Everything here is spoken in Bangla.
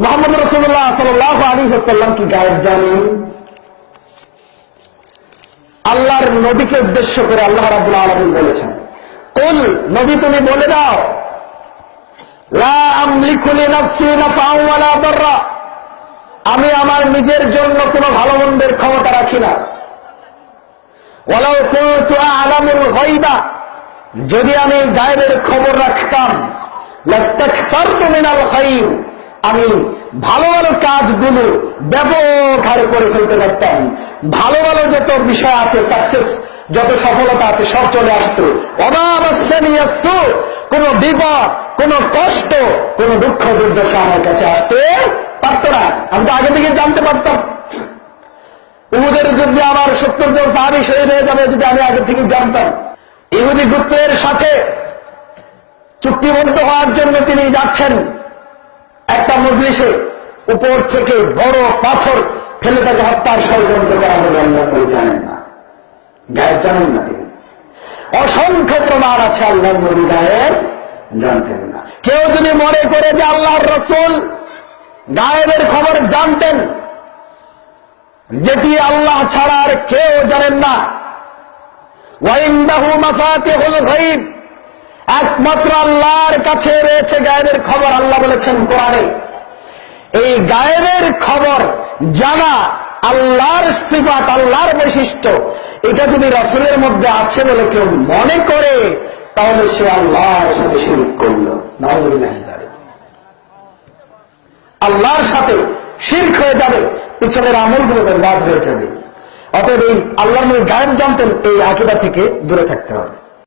মোহাম্মদ রসুল্লাহ সাল্লাহ আলী হাসাল্লাম কি গায়েব জানেন? আল্লাহর নবীকে উদ্দেশ্য করে আল্লাহ রাবুল আলমিন বলেছেন, কুল, নবী তুমি বলে দাও আমি আমার নিজের জন্য কোনো ভালো মন্দের ক্ষমতা রাখি না। যদি আমি গায়েবের খবর রাখতাম আমি ভালো ভালো কাজগুলো ব্যবহার করে ফেলতে পারতাম। ভালো ভালো যত বিষয় আছে সাকসেস যত সফলতা আছে, সব চলে আসতো। অনাবাসু কোন বিপদ, কোন কষ্ট, কোন দুঃখ, দুর্দশা আমার কাছে আসতে পারতো না। আমি তো আগে থেকে জানতে পারতাম। উহুদের যুদ্ধে আমার সত্তর জন সাহাবি শহীদ হয়ে যাবে যদি আমি আগে থেকে জানতাম। ইহুদি গুত্রের সাথে চুক্তিবদ্ধ হওয়ার জন্য তিনি যাচ্ছেন। একটা মজলিসে উপর থেকে বড় পাথর ফেলে তাকে হত্যার ষড়যন্ত্র করা হবে আল্লাহ কেউ জানেন না। গায়েব জানেন না তিনি। অসংখ্য প্রমাণ আছে আল্লাহ নবী গায়েব জানতেন না। কেউ যদি মনে করে যে আল্লাহর রসুল গায়েবের খবর জানতেন, যেটি আল্লাহ ছাড়া আর কেউ জানেন না। ওয়াইন্দাহু মাফাতিহুল গায়ব। একমাত্র আল্লাহর কাছে রয়েছে গায়েবের খবর, আল্লাহ বলেছেন কোরআনে। এই গায়েবের খবর জানা আল্লাহর সিফাত, আল্লাহর বৈশিষ্ট্য। এটা যদি রাসূলের মধ্যে আছে বলে কেউ মনে করে, তাহলে সে আল্লাহর সাথে শিরিক করল। আল্লাহর সাথে শির্ক হয়ে যাবে, পিছনের আমলগুলো বাদ হয়ে যাবে। অতএব এই আল্লাহর নবী গায়েব জানতেন, এই আকিদা থেকে দূরে থাকতে হবে।